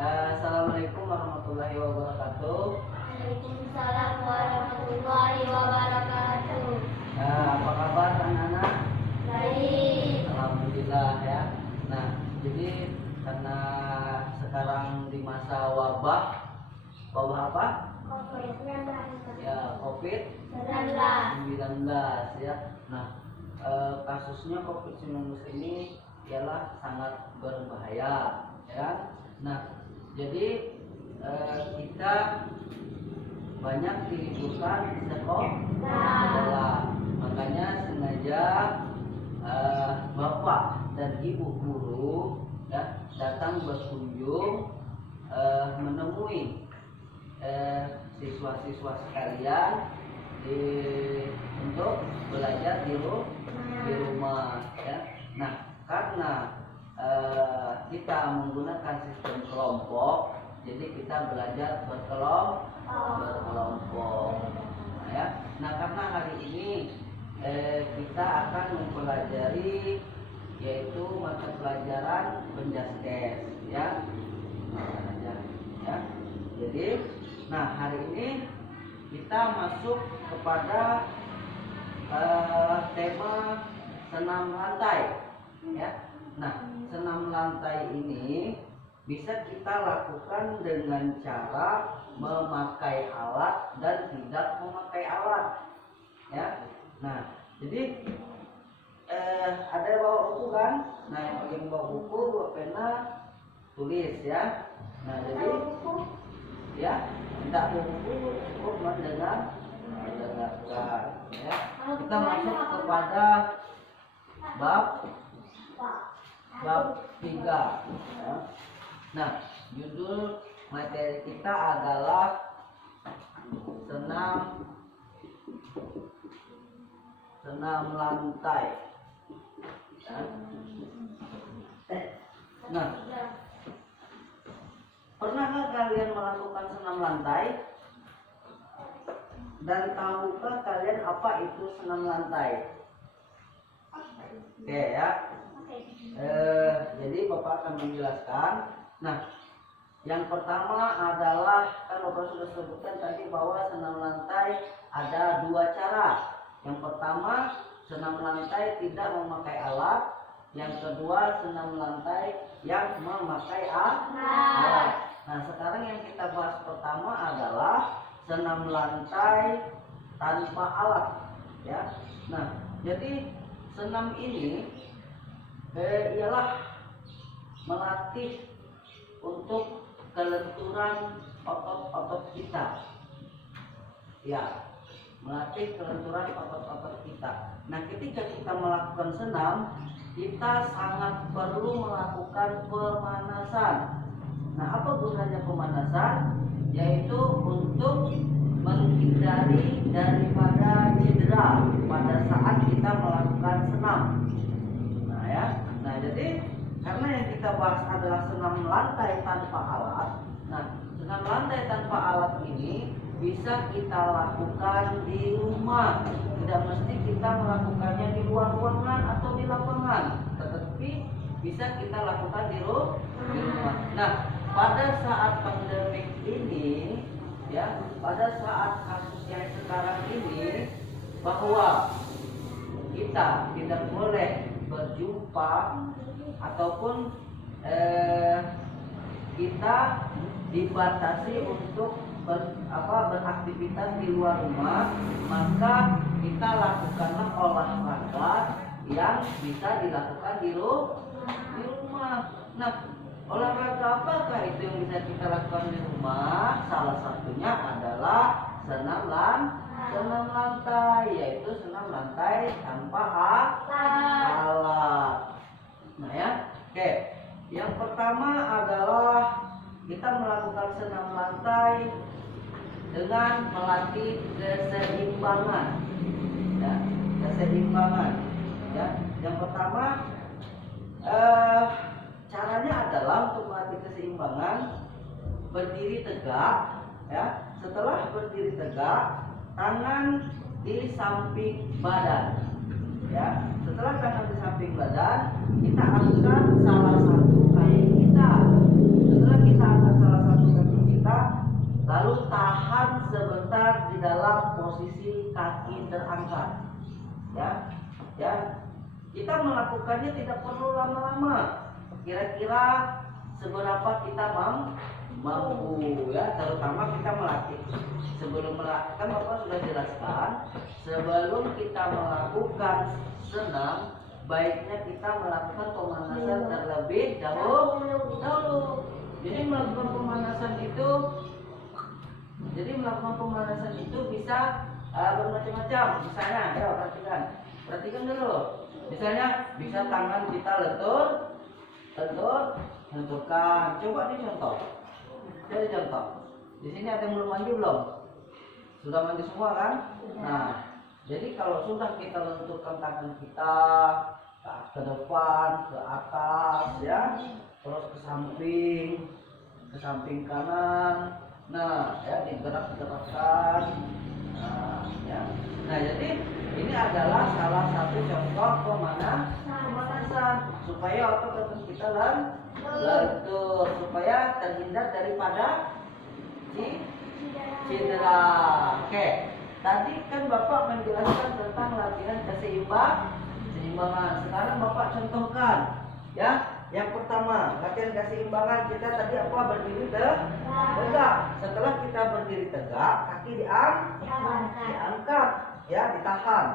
Assalamualaikum warahmatullahi wabarakatuh. Waalaikumsalam warahmatullahi wabarakatuh. Apa kabar anak-anak? Baik. Alhamdulillah ya. Nah, jadi karena sekarang di masa wabah apa? COVID-19. Ya, COVID-19 ya. Nah, kasusnya COVID-19 ini ialah sangat berbahaya ya. Nah, jadi kita banyak diliburkan sekolah. Makanya sengaja bapak dan ibu guru ya datang berkunjung menemui siswa-siswa sekalian untuk belajar di rumah ya. Nah, karena kita menggunakan sistem kelompok, jadi kita belajar berkelompok ya. Nah, karena hari ini kita akan mempelajari yaitu mata pelajaran penjaskes ya. Jadi, nah hari ini kita masuk kepada tema senam lantai ya. Nah, senam lantai ini bisa kita lakukan dengan cara memakai alat dan tidak memakai alat ya. Nah, jadi ada bawa buku kan? Nah, yang bawa buku, bawa pena, tulis ya. Nah, jadi ya tidak bawa buku cukup mendengarkan ya. Kita masuk kepada bab 3 ya. Nah, judul materi kita adalah senam lantai ya. Nah, pernahkah kalian melakukan senam lantai? Dan tahukah kalian apa itu senam lantai? Oke ya. Jadi Bapak akan menjelaskan. Nah, yang pertama adalah kan Bapak sudah sebutkan tadi bahwa senam lantai ada 2 cara. Yang pertama, senam lantai tidak memakai alat. Yang kedua, senam lantai yang memakai alat. Nah, sekarang yang kita bahas pertama adalah senam lantai tanpa alat ya. Nah, jadi senam ini ialah melatih untuk kelenturan otot-otot kita ya, melatih kelenturan otot-otot kita. Nah, ketika kita melakukan senam, kita sangat perlu melakukan pemanasan. Nah, apa gunanya pemanasan? Yaitu untuk menghindari daripada cedera pada saat kita melakukan senam. Nah ya, nah jadi karena yang kita bahas adalah senam lantai tanpa alat. Nah, senam lantai tanpa alat ini bisa kita lakukan di rumah. Tidak mesti kita melakukannya di luar ruangan atau di lapangan, tetapi bisa kita lakukan di rumah. Nah, pada saat pandemik ini ya, pada saat kasus yang sekarang ini, bahwa kita tidak boleh berjumpa ataupun kita dibatasi untuk beraktivitas di luar rumah, maka kita lakukanlah olahraga yang bisa dilakukan di rumah. Nah, olahraga apakah itu yang bisa kita lakukan di rumah? Salah satunya adalah senam lantai, yaitu senam lantai tanpa alat. Nah ya, oke. Yang pertama adalah kita melakukan senam lantai dengan melatih keseimbangan. Ya, keseimbangan. Ya, yang pertama caranya adalah untuk melatih keseimbangan, berdiri tegak ya. Setelah berdiri tegak, tangan di samping badan ya. Setelah tangan di samping badan, kita angkat salah satu kaki kita. Setelah kita angkat berada di dalam posisi kaki terangkat. Ya, kita melakukannya tidak perlu lama-lama. Kira-kira seberapa kita mampu, ya, terutama kita melatih. Sebelum melakukan, Bapak sudah jelaskan, sebelum kita melakukan senam, baiknya kita melakukan pemanasan terlebih dahulu. Jadi melakukan pemanasan itu bisa bermacam-macam. Misalnya, ya perhatikan dulu. Misalnya bisa tangan kita lenturkan. Coba dicontoh. Jadi contoh. Di sini ada yang belum mandi belum? Sudah mandi semua kan? Nah, jadi kalau sudah kita lenturkan tangan kita ke depan, ke atas, ya, terus ke samping kanan. Nah, ya, digerak-gerakkan. Nah, jadi ini adalah salah satu contoh pemanasan supaya otot kita lentur, supaya terhindar daripada cedera. Oke, tadi kan Bapak menjelaskan tentang latihan keseimbangan. Sekarang Bapak contohkan, ya. Yang pertama, latihan keseimbangan kita tadi apa? Berdiri tegak. Setelah kita berdiri tegak, kaki diangkat, ya, ditahan.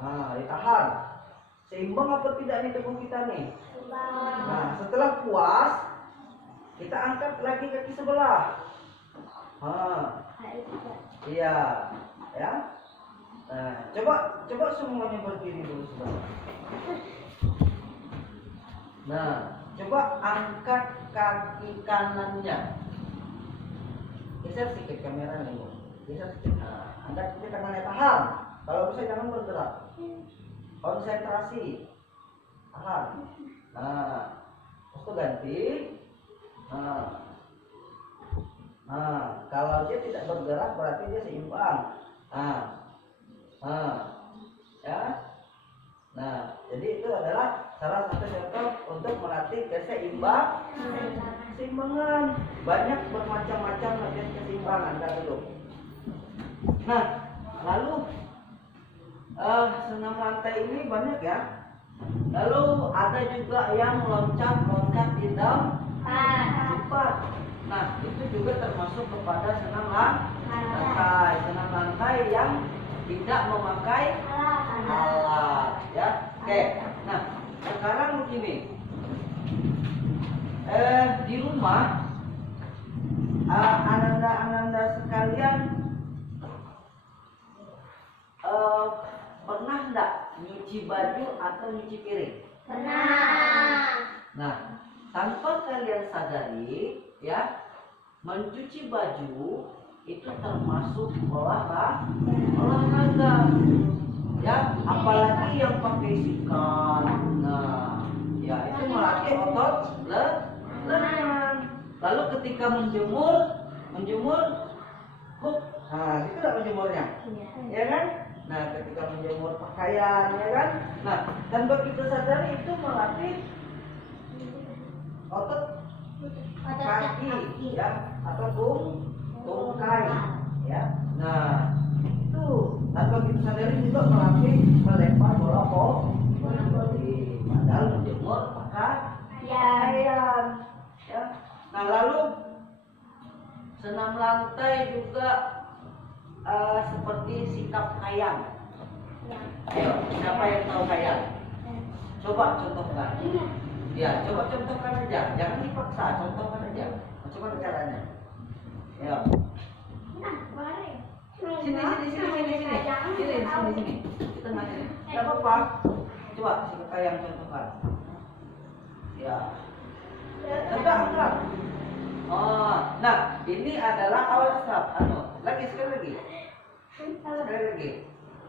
Nah, ditahan. Seimbang apa tidak nih tubuh kita nih? Nah, setelah puas, kita angkat lagi kaki sebelah. Iya, ya. Nah, coba semuanya berdiri dulu sebentar. Nah, coba angkat kaki kanannya. Geser sedikit kamera nih, Bu. Geser sedikit. Nah, angkat kaki kanannya, tahan. Kalau bisa jangan bergerak. Konsentrasi. Tahan. Nah, terus ganti. Nah, kalau dia tidak bergerak berarti dia seimbang. Ya. Nah, jadi itu adalah salah satu contoh untuk melatih keseimbangan. Banyak bermacam-macam latihan keseimbangan dulu. Nah, lalu senam lantai ini banyak ya. Lalu ada juga yang loncat di tempat. Nah, itu juga termasuk kepada senam lantai. Senam lantai yang tidak memakai alat, ya. Oke. Nah, sekarang begini. Di rumah ananda sekalian pernah enggak nyuci baju atau nyuci piring? Pernah. Nah, tanpa kalian sadari, ya, mencuci baju itu termasuk olahraga, ya, apalagi yang pakai sikat. Nah, ya, itu melatih otot lengan. Lalu ketika menjemur, nah, itu tidak menjemurnya, ya kan? Nah, ketika menjemur pakaian, ya kan? Nah, tanpa kita sadari itu melatih otot kaki, ya, atau tungkai, ya. Nah, itu tanpa kita sadari juga melatih melempar bola voli, padahal menjemur pakaian, ya. Nah, lalu senam lantai juga seperti sikap khayal. Ayo, siapa yang tahu khayal? Coba contohkan. Ya, coba contohkan aja, jangan dipaksa, contohkan aja. Coba caranya. Ya. Sini. Di tengah sini. Tidak apa-apa. Coba si kakak yang contohkan. Ya. Tegak angkat. Oh, nah, ini adalah awal asap. Sekali lagi.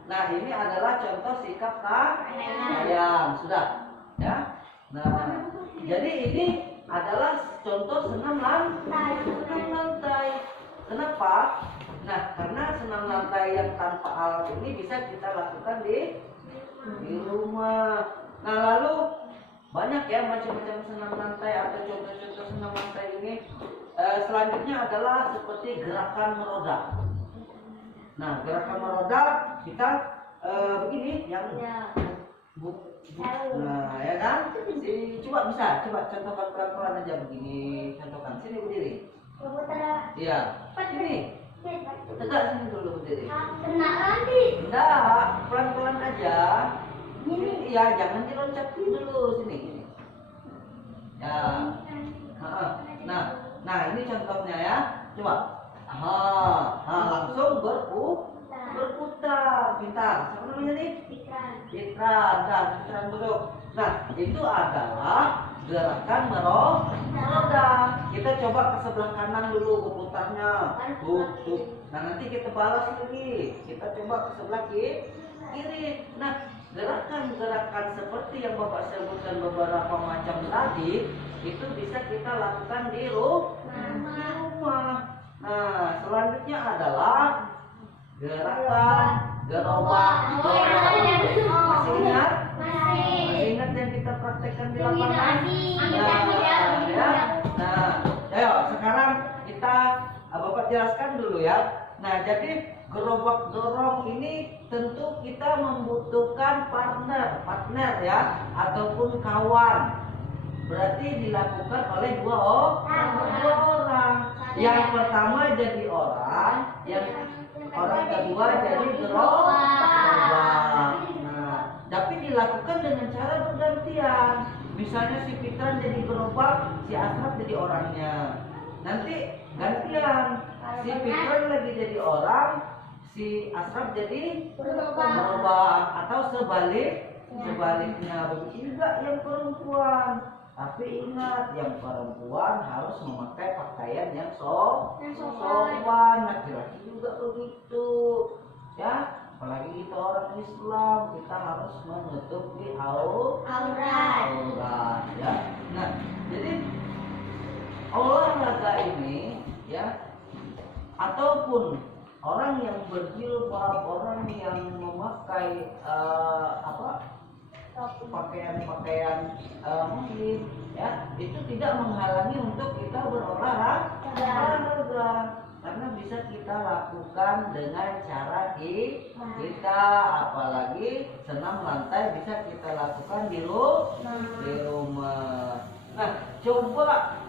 Nah, ini adalah contoh sikap ayam. Sudah, ya. Nah, jadi ini adalah contoh senam lantai. Kenapa? Nah, karena senam lantai yang tanpa alat ini bisa kita lakukan di rumah. Nah, lalu banyak ya macam-macam senam lantai atau contoh-contoh senam lantai ini. Selanjutnya adalah seperti gerakan meroda. Nah, gerakan meroda kita begini yang Ya. nah, ya kan? Coba contohkan pelan-pelan aja begini. Contohkan sini berdiri. Berputar. Iya. Sini. Tegak sini dulu berdiri. Kena nanti. Enggak, pelan-pelan aja. Ini ya, jangan diloncatin dulu sini. Ya. Nah, ini contohnya ya. Coba. Langsung berputar. Pintar. Siapa namanya nih? Citra. Citra duduk. Nah, itu adalah gerakan meroda. Kita coba ke sebelah kanan dulu berputarnya. Tuh. Nah, nanti kita balas lagi. Kita coba ke sebelah kiri. Nah, gerakan-gerakan seperti yang Bapak sebutkan beberapa macam tadi itu bisa kita lakukan di rumah. Nah, selanjutnya adalah gerakan gerobak dorong. Masih ingat? Masih ingat yang kita praktekkan di lapangan? Nah, ayo sekarang kita Bapak jelaskan dulu ya. Nah, jadi gerobak dorong ini tentu kita membutuhkan partner ya, ataupun kawan. Berarti dilakukan oleh dua orang. Yang pertama jadi orang, yang orang kedua jadi gerobak. Nah, tapi dilakukan dengan cara bergantian. Misalnya si Fitran jadi gerobak, si Asraf jadi orangnya. Nanti gantian, si Fitran lagi jadi orang, si Asraf jadi gerobak, atau sebaliknya. Begitu juga yang perempuan. Tapi ingat, yang perempuan harus memakai pakaian yang sopan. Laki-laki juga begitu. Ya, apalagi kita orang Islam, kita harus menutupi aurat. Ya. Nah, jadi olahraga ini ya, ataupun orang yang berjilbab, orang yang memakai pakaian muslim ya, itu tidak menghalangi untuk kita berolahraga, karena bisa kita lakukan dengan cara kita, apalagi senam lantai bisa kita lakukan di rumah. Nah, coba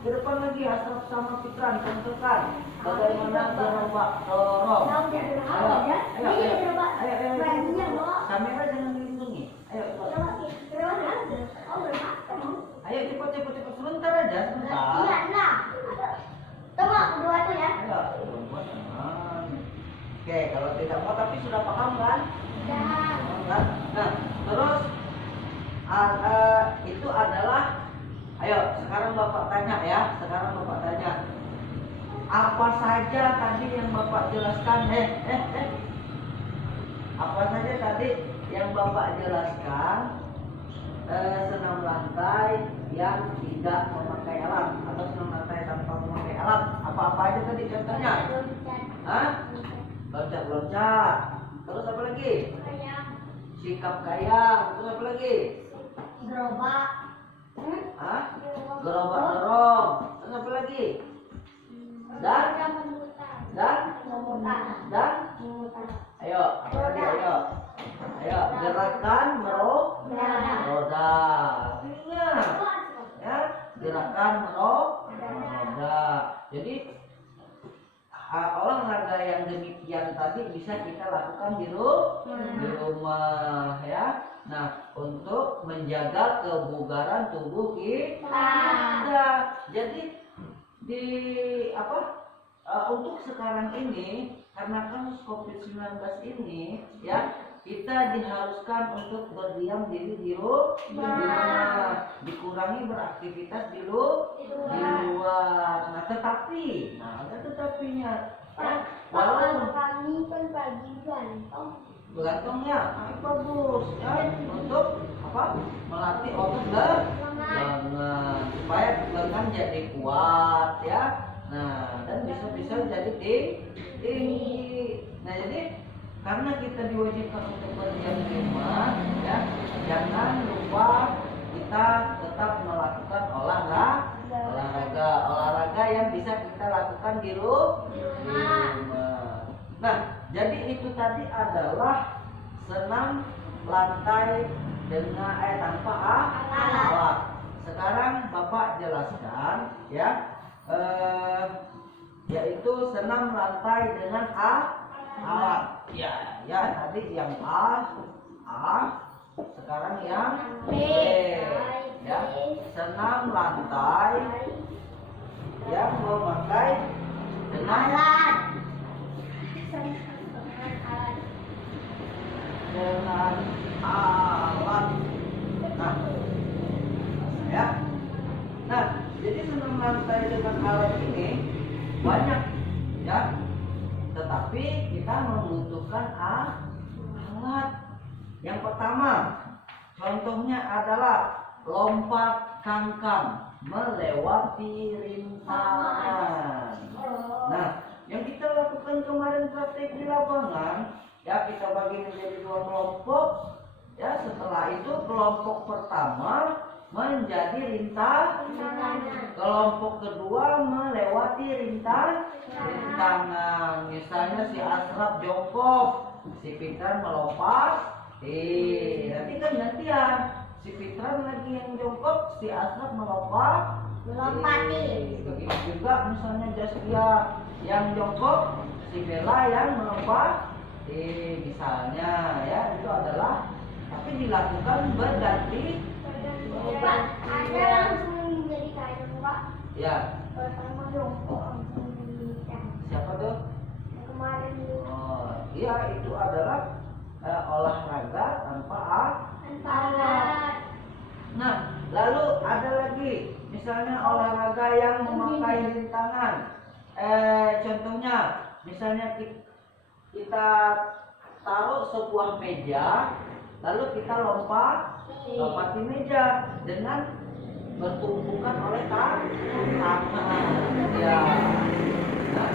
ke depan lagi Asraf sama Fitran contohkan bagaimana gerobak dorong. Ayo. Kamera jangan dilindungi. Ayo cepat sebentar aja sebentar. Tunggu kedua tuh ya. Oke, kalau tidak mau tapi sudah paham kan? Sudah. Nah, terus itu adalah, ayo sekarang Bapak tanya ya. Apa saja tadi yang Bapak jelaskan? Apa saja tadi yang Bapak jelaskan? Senam lantai yang tidak memakai alat, atau senam lantai tanpa memakai alat. Apa-apa aja tadi contohnya? Loncat. Terus apa lagi? Sikap kayang. Terus apa lagi? Gerobak. Gerobak dorong. Terus apa lagi? Dan ayo, apa lagi? Ayo, gerakan meroda. Ingat, ya, gerakan meroda. Jadi olahraga yang demikian tadi bisa kita lakukan di rumah ya. Nah, untuk menjaga kebugaran tubuh kita. Jadi untuk sekarang ini, karena kasus COVID-19 ini ya, kita diharuskan untuk berdiam diri di rumah, dikurangi beraktivitas di luar. Nah, tetapi, ada tetapinya. Kalau kami kan pagi bergantungnya, bagus ya, untuk melatih otot lengan supaya lengan jadi kuat ya. Nah, dan bisa jadi tinggi. Nah, jadi karena kita diwajibkan untuk berdiam di rumah ya, jangan lupa kita tetap melakukan olahraga yang bisa kita lakukan di rumah. Nah, jadi itu tadi adalah senam lantai dengan tanpa alat. Sekarang Bapak jelaskan ya, yaitu senam lantai dengan alat. Ya, ya tadi yang A. Sekarang yang B. Ya, senam lantai yang memakai dengan Alat. dengan alat. Nah, ya. Nah, jadi senam lantai dengan alat ini banyak ya. Tetapi kita membutuhkan alat. Yang pertama, contohnya adalah lompat kangkang melewati rintangan. Nah, yang kita lakukan kemarin praktek di lapangan, ya kita bagi menjadi 2 kelompok. Ya, setelah itu kelompok pertama menjadi rintangan, kelompok kedua melewati rintangan. Misalnya si Asraf jongkok, si Fitran melompat. Nanti kan gantian. Si Fitran lagi yang jongkok, si Asraf melompat. Melompati. Begitu juga misalnya Jaskia yang jongkok, si Bella yang melompat. Misalnya ya itu adalah, tapi dilakukan berganti. Pak, ada langsung jadi kayak Pak. Ya. Pertama jongkok langsung jadi. Siapa tuh? Yang kemarin dulu. Oh, iya itu adalah olahraga tanpa Alat. Nah, lalu ada lagi, misalnya olahraga yang memakai rintangan. Contohnya, misalnya kita taruh sebuah meja, lalu kita lompati meja dengan bertumpukan oleh tangan. Ya. Nah,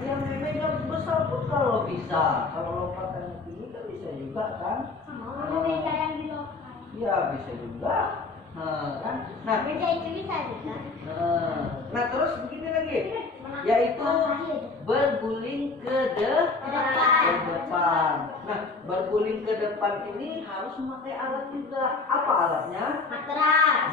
yang meja besar pun kalau bisa, kalau lompatan tinggi kan bisa juga kan? Sama meja yang di lokal. Iya bisa juga. Kan? Nah, Meja itu bisa juga. nah terus begini lagi, yaitu berguling ke depan. Nah, berguling ke depan ini harus memakai alat juga. Apa alatnya?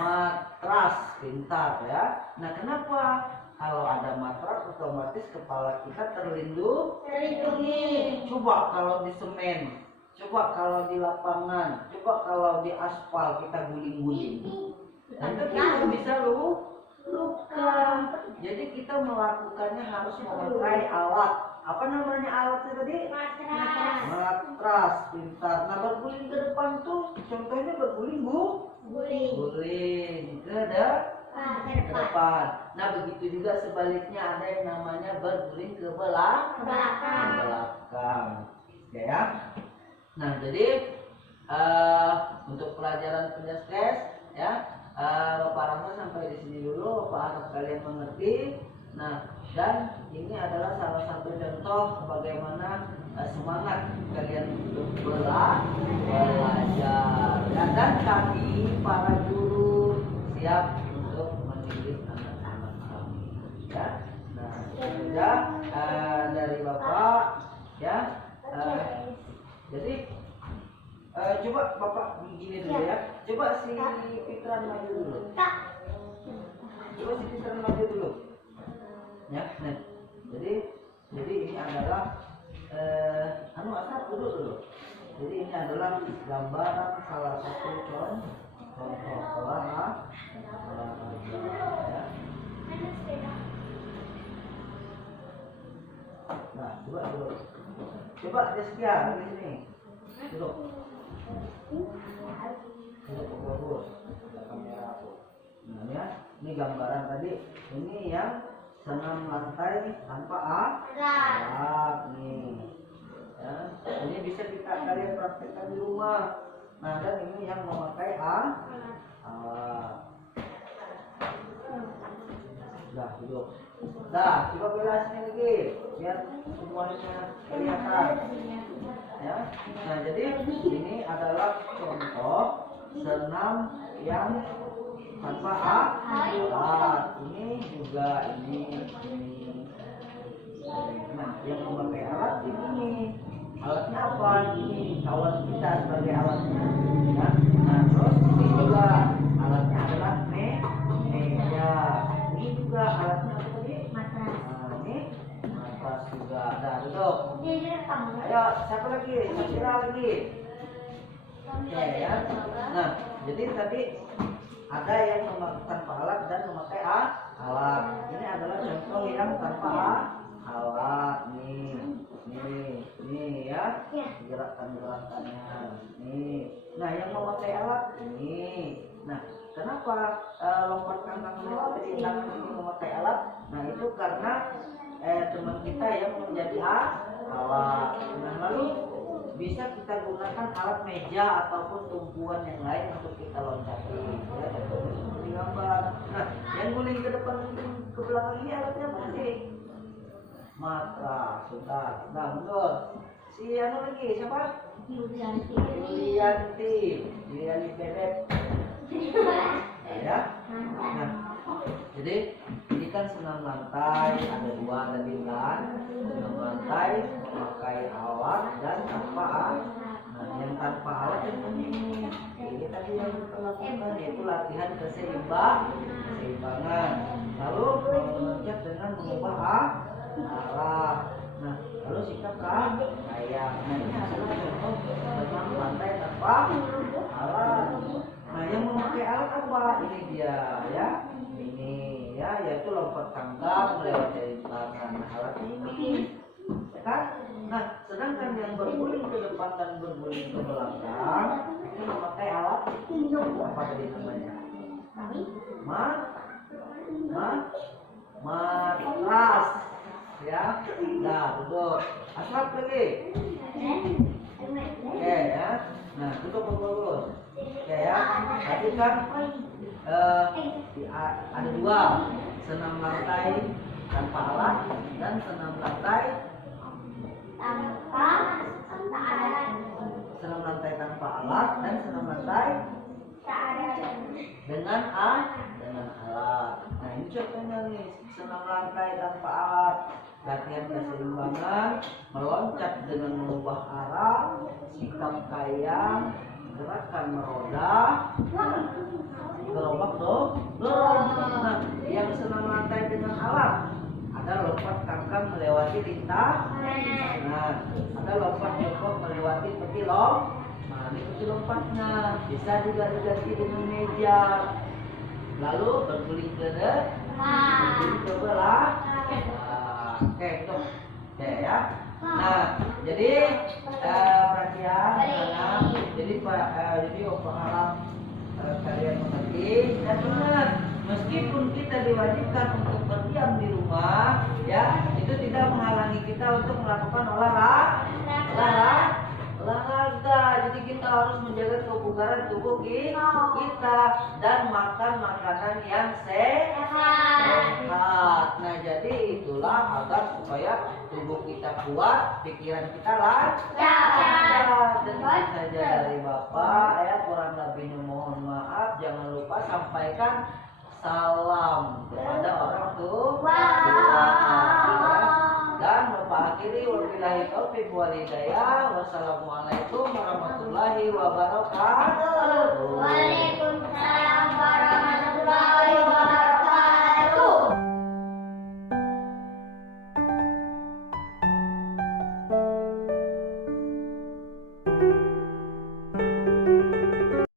Matras, pintar ya. Nah, kenapa? Kalau ada matras otomatis kepala kita terlindungi. Coba kalau di semen, coba kalau di lapangan, coba kalau di aspal kita guling-guling, nanti kita bisa luka. Jadi kita melakukannya harus memakai alat. Apa namanya alatnya tadi? Matras, pintar. Nah, berguling ke depan tuh contohnya berguling guling ke depan. Nah, begitu juga sebaliknya ada yang namanya berguling ke belakang. Ya. Nah, jadi untuk pelajaran penjaskes ya, Bapak Rahma sampai di sini dulu. Bapak harap kalian mengerti. Nah, dan ini adalah salah satu contoh bagaimana semangat kalian untuk belajar. Dan kami para guru siap untuk mendidik anak-anak kami. Ya. Nah, sudah dari Bapak ya. Jadi coba Bapak begini dulu ya. Coba si Fitran maju dulu. Coba si Fitran maju dulu. Ya, nah. Jadi ini adalah Asap dulu. Jadi ini adalah gambaran salah satu contoh olahraga. Ya. Nah, coba dulu. Coba Deskia di sini. Duduk. Duduk bagus. Kamera aku. Nah, ya. Ini gambaran tadi. Ini yang senam lantai tanpa alat nih. Ya. Ini bisa kalian praktekkan di rumah. Nah, dan ini yang memakai alat. Dah, duduk. Dah, coba belasin lagi biar semuanya kelihatan. Ya. Nah, jadi ini adalah contoh senam yang tanpa alat. Ini juga ini. Nah, yang memakai alat ini. Alatnya apa? Ini kawan kita sebagai alatnya. Ya. Nah, terus ini juga alatnya adalah meja. Ini juga alatnya apa tadi? Matras. Nah, ini matras juga. Nah, duduk. Dia direkam. Ayo, siapa lagi? Kira lagi. Oke ya. Nah, jadi tadi ada yang memakai tanpa alat dan memakai alat. Ini adalah contoh yang tanpa alat. Nih ya. Gerakan-gerakannya. Nih. Nah, yang memakai alat ini. Nah, kenapa lompat kangkang lewat dari tangan ini memakai alat? Nah, itu karena teman kita yang menjadi alat. Nah, lalu bisa kita gunakan alat meja ataupun tumpuan yang lain untuk kita loncati. Ya, seperti gambar. Nah, yang guling ke depan ke belakang ini alatnya apa sih? Matras. Sudah. Nah, betul. Si anu lagi siapa? Yulianti Bebek. Ya. Nah, jadi ini kan senam lantai, ada dua tadi kan. Senam lantai memakai alat dan tanpa alat. Nah, yang tanpa alat ini tadi yang kita lakukan yaitu latihan keseimbangan. Lalu meloncat dengan mengubah arah. Nah, lalu sikap kayak. Nah, ini adalah contoh senam lantai tanpa alat. Nah, yang memakai alat apa? Ini dia ya. Ini ya, yaitu lompat kangkang melewati tangan. Nah, alat ini ya kan? Nah, sedangkan yang berguling ke depan dan berguling ke belakang ini memakai alat apa tadi namanya? Matras ya. Nah, duduk. Asraf lagi. Oke ya. Nah, duduk bagus. Oke ya. Tadi kan ada dua, senam lantai tanpa alat dan senam lantai alat dan senam lantai dengan alat. Nah, ini contohnya nih, senam lantai tanpa alat, latihan keseimbangan, meloncat dengan mengubah arah, sikap kayang, gerakan meroda, gerobak dong. Nah, yang senam lantai dengan alat ada lompat kangkang melewati lintah. Nah, ada lompat jongkok melewati peti Nah, ini peti lompatnya. Bisa juga diganti dengan meja. Lalu berguling ke depan, berguling ke belakang. Oke, tuh. Oke ya. Nah, jadi perhatian anak. Jadi Opa harap kalian mengerti dan ingat, meskipun kita diwajibkan untuk berdiam di rumah, ya, itu tidak menghalangi kita untuk melakukan olahraga. Jadi kita harus menjaga kebugaran tubuh kita dan makan makanan yang sehat. Nah, jadi itulah agar supaya tubuh kita kuat, pikiran kita lancar. Tentu saja dari Bapak ya, kurang lebihnya mohon maaf. Jangan lupa sampaikan salam kepada orang tua. Dan Bapak akhiri wabillahi taufiq wal hidayah. Wassalamualaikum warahmatullahi wabarakatuh.